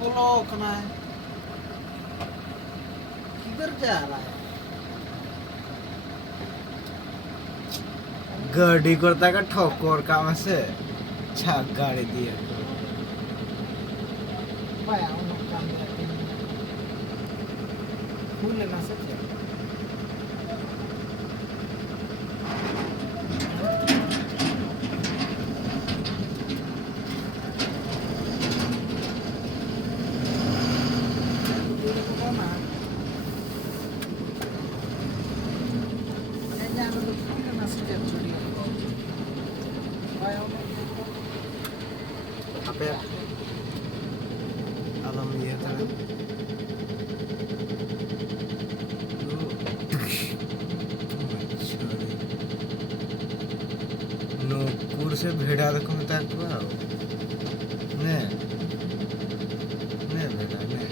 ब्लॉक ना किधर जा रहा है गाड़ी करता का ठोकर काम से छाक गाड़ी दिए भाई हम लोग काम करते हैं फूल लेना सकते हैं apa ya alam dia kan Nupur से भेड़ा रखो तक ने ने भेड़ा ने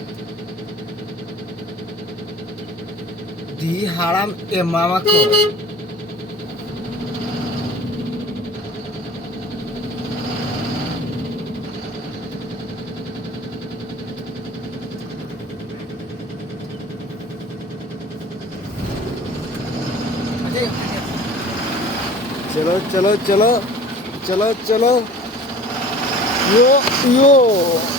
दी हाराम ए मामा को चलो चलो चलो चलो चलो यो यो